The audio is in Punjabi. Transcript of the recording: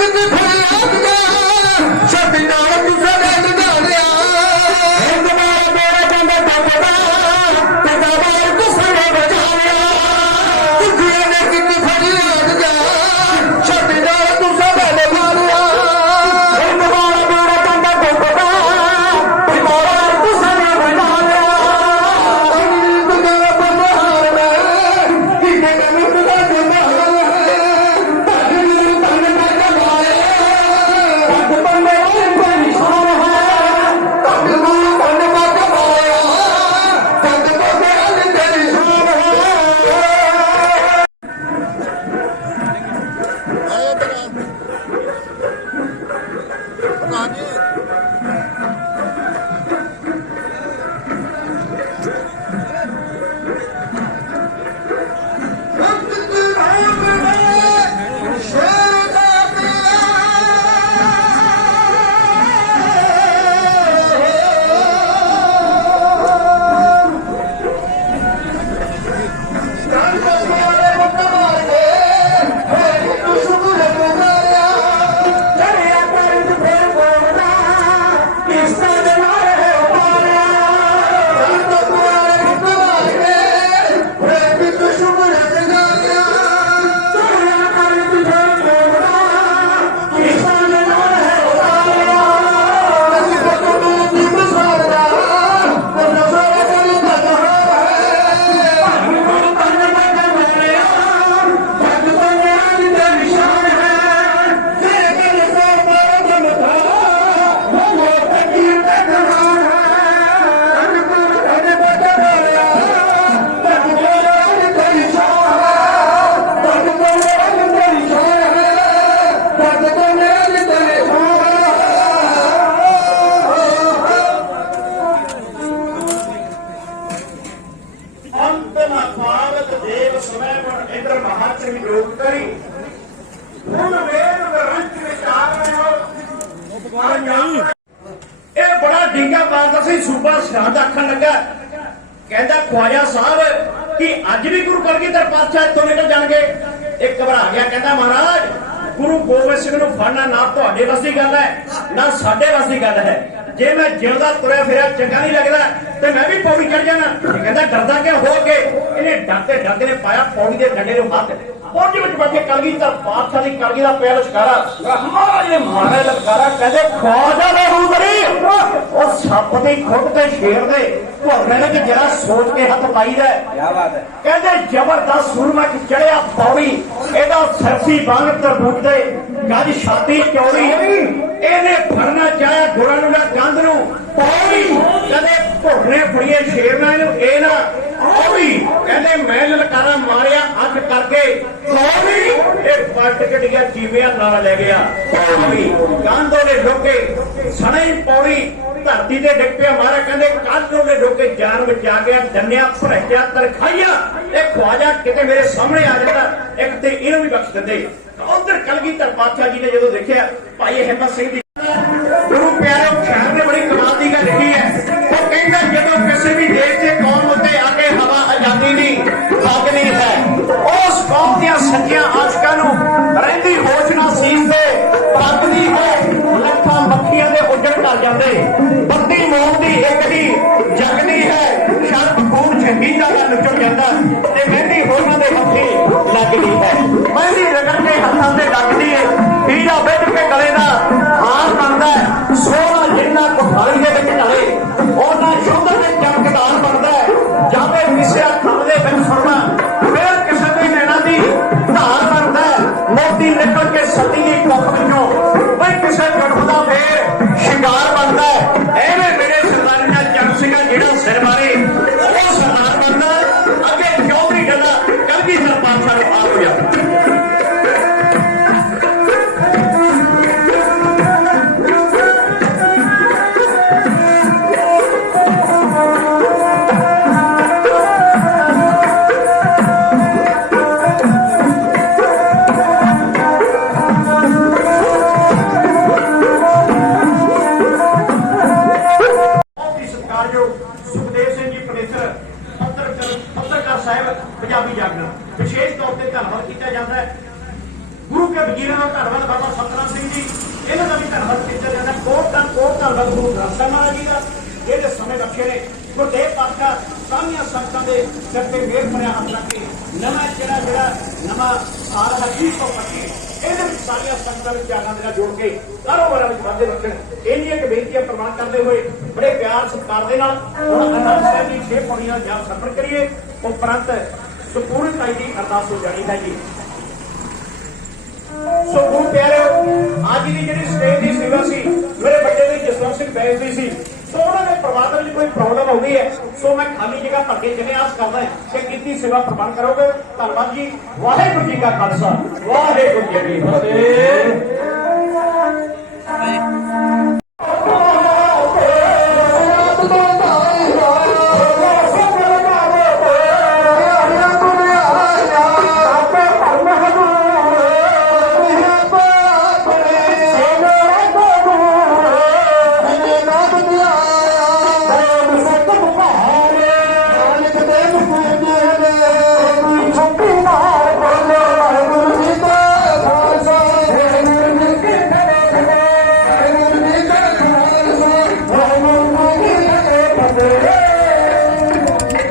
ਕਿਤੇ ਫਰਿਆਦ ਦਾ ਛੱਡੀ ਨਾਲ Mann. ਸਮੈ ਪਰ ਇੰਦਰ ਹੁਣ ਵੇਦ ਵਿਰੰਚ ਵਿਚਾਰ ਰਹੇ ਇਹ ਬੜਾ ਡਿੰਗਾ ਮਾਰਦਾ ਸੀ ਸੂਬਾ ਸਿਆਦ ਆਖਣ ਲੱਗਾ ਕਹਿੰਦਾ ਖਵਾਜਾ ਸਾਹਿਬ ਕਿ ਅੱਜ ਵੀ ਗੁਰੂ ਕਲਗੀਧਰ ਪਾਤਸ਼ਾਹ ਇੱਥੋਂ ਨਿਕਲ ਜਾਣਗੇ ਇਹ ਘਬਰਾ ਗਿਆ ਕਹਿੰਦਾ ਮਹਾਰਾਜ ਗੁਰੂ ਗੋਬਿੰਦ ਸਿੰਘ ਨੂੰ ਫੜਨਾ ਨਾ ਤੁਹਾਡੇ ਵੱਸ ਦੀ ਗੱਲ ਹੈ ਨਾ ਸਾਡੇ ਵੱਸ ਦੀ ਗੱਲ ਹੈ ਜੇ ਮੈਂ ਜਿਉਂਦਾ ਤੁਰਿਆ ਫਿਰਿਆ ਚੰਗਾ ਨਹੀਂ ਲੱਗਦਾ, ਤੇ ਮੈਂ ਵੀ ਪੌੜੀ ਚੜ ਜਾਣਾ। ਕਹਿੰਦਾ, ਡਰਦਾ ਕਿ ਹੋ ਕੇ ਇਹਨੇ ਡਾਕੇ ਡਾਕੇ ਨੇ ਪਾਇਆ ਪੌੜੀ ਦੇ ਡੰਡੇ ਨੂੰ ਹੱਥ ਪੌੜੀ ਵਿੱਚ ਬੈਠੇ ਕਲਗੀਧਰ ਪਾਤਸ਼ਾਹ ਦੀ ਕਲਗੀ ਦਾ ਪਿਆ ਲਸ਼ਕਾਰਾ। ਮਹਾਰਾਜ ਨੇ ਮਾਰੇ ਲਸ਼ਕਾਰਾ, ਕਹਿੰਦੇ ਖਵਾਜਾ ਸੱਪ ਦੀ ਖੁੱਡ ਤੇ ਸ਼ੇਰ ਦੇ। ਭੋਰਨੇ ਨੇ ਕਿ ਜਿਹੜਾ ਸੋਚ ਕੇ ਹੱਥ ਪਾਈਦਾ ਕੀ ਬਾਤ ਹੈ। ਕਹਿੰਦੇ ਜ਼ਬਰਦਸਤ ਸੂਰਮਾ ਚ ਚੜਿਆ ਪੌੜੀ ਇਹਦਾ ਸਰਸੀ ਬਾਂਗ ਤਰਬੂਜ ਦੇ। ਗੱਜ ਛਾਤੀ ਚੌੜੀ। ਇਹਨੇ ਫੜਨਾ ਚਾਹਿਆ ਗੁਰਾਂ ਨੂੰ ਨਾ ਕੰਧ ਨੂੰ। ਪੌੜੀ! ਕਦੇ ਭੋਰਨੇ ਫੜੀਏ ਸ਼ੇਰ ਨਾਲ ਇਹਨੂੰ ਇਹ ਨਾ ਪੌੜੀ! ਕਹਿੰਦੇ ਮੈਂ ਲਲਕਾਰਾ ਮਾਰਿਆ ਅੱਖ ਕਰਕੇ। ਪੌੜੀ! ਇਹ ਪਲਟ ਕੇ ਡਿਆ ਜੀਵਿਆ ਨਾਲ ਲੈ ਗਿਆ। ਪੌੜੀ! ਕੰਧੋਂ ਨੇ ਲੋਕੇ ਸਣੇ ਪੌੜੀ। ਧਰਤੀ ਤੇ ਡਿੱਗ ਪਿਆ ਮਾਰਾ ਕਹਿੰਦੇ ਕਾਹਦੋਂ ਨੇ ਲੋਕੇ ਜਾਨ ਬਚਾ ਗਿਆ ਦੰਨਿਆ ਭਰਕਿਆ ਤਰਖਾਈਆ ਇਹ ਖਵਾਜਾ ਕਿਤੇ ਮੇਰੇ ਸਾਹਮਣੇ ਆ ਜਾਂਦਾ, ਇੱਕ ਤੇ ਇਹਨੂੰ ਵੀ ਬਖਸ਼ ਦਿੰਦੇ। ਉਧਰ ਕਲਗੀਧਰ ਪਾਤਸ਼ਾਹ ਜੀ ਨੇ ਜਦੋਂ ਦੇਖਿਆ, ਭਾਈ ਹਿੰਮਤ ਸਿੰਘ ਲੱਖਾਂ ਦੇ ਉੱਜੜ ਕਰ ਜਾਂਦੇ। ਬੱਤੀ ਮੋਮ ਦੀ ਇੱਕ ਹੀ ਜਗਦੀ ਹੈ। ਸ਼ਰਪ ਖੂਨ ਸ਼ਹੀਦਾਂ ਦਾ ਨੁਚੜ ਜਾਂਦਾ। ਤੇ ਮਹਿੰਦੀ ਹੋਰਾਂ ਦੇ ਹੱਥੀ ਲੱਗਦੀ ਹੈ। ਮਹਿੰਦੀ ਰਗੜ ਕੇ ਹੱਥਾਂ ਤੇ ਲੱਗਦੀ ਜਾਗਰਣ ਦਾ ਧੰਨਵਾਦ ਬਾਬਾ ਸਤਨਾਮ ਸਿੰਘ ਜੀ। ਇਹਨਾਂ ਦਾ ਵੀ ਧੰਨਵਾਦ ਕੀਤਾ ਜਾਂਦਾ। ਕੋਟ ਦਾ ਕੋਟ ਧੰਨਵਾਦ ਗੁਰੂ ਗ੍ਰੰਥ ਸਾਹਿਬ ਮਹਾਰਾਜ ਜੀ ਦਾ। ਜਿਹੜੇ ਸਮੇਂ ਰੱਖੇ ਨੇ, ਗੁਰਦੇਵ ਪਾਤਸ਼ਾਹ ਸਾਰੀਆਂ ਸੰਗਤਾਂ ਦੇ ਸਿਰ ਤੇ ਮੇਰ ਭਰਿਆ ਹੱਥ ਰੱਖ ਕੇ ਨਵਾਂ ਜਿਹੜਾ ਜਿਹੜਾ ਨਵਾਂ ਸਾਲ ਹੈ 2025 ਇਹਦੇ ਵਿੱਚ ਸਾਰੀਆਂ ਸੰਗਤਾਂ ਵਿੱਚ ਜਾਗਾਂ ਦੇ ਨਾਲ ਜੋੜ ਕੇ ਕਾਰੋਬਾਰਾਂ ਵਿੱਚ ਵਾਧੇ ਰੱਖਣ ਇੰਨੀਆਂ ਕੁ ਬੇਨਤੀਆਂ ਪ੍ਰਵਾਨ ਕਰਦੇ ਹੋਏ ਬੜੇ ਪਿਆਰ ਸਤਿਕਾਰ ਦੇ ਨਾਲ ਹੁਣ ਅਨੰਦ ਸਾਹਿਬ ਦੀ ਛੇ ਪੌੜੀਆਂ ਜਾਂ ਸਫਰ ਕਰੀਏ। ਉਪਰੰਤ ਸੰਪੂਰਨ ਕਾਈ ਦੀ ਅਰਦਾਸ ਹੋ ਜਾਣੀ ਹੈ ਜੀ। ਸੋ ਉਹ ਪਿਆਰਿਓ ਅੱਜ ਦੀ ਜਿਹੜੀ ਸਟੇਜ ਦੀ ਸੇਵਾ ਸੀ, ਮੇਰੇ ਬੱਚੇ ਦੀ ਜਸਵੰਤ ਸਿੰਘ ਬੈਂਸ ਦੀ ਸੀ। ਸੋ ਉਹਨਾਂ ਦੇ ਪਰਿਵਾਰ ਵਿੱਚ ਕੋਈ ਪ੍ਰੋਬਲਮ ਆਉਂਦੀ ਹੈ। ਸੋ ਮੈਂ ਖਾਲੀ ਜਗ੍ਹਾ ਭਰ ਕੇ ਜਨੇ ਆਸ ਕਰਦਾ ਕਿ ਕਿੰਨੀ ਸੇਵਾ ਪ੍ਰਬੰਧ ਕਰੋਗੇ। ਧੰਨਵਾਦ ਜੀ। ਵਾਹਿਗੁਰੂ ਜੀ ਕਾ ਖਾਲਸਾ। ਵਾਹਿਗੁਰੂ ਜੀ ਕੀ ਫਤਿਹ।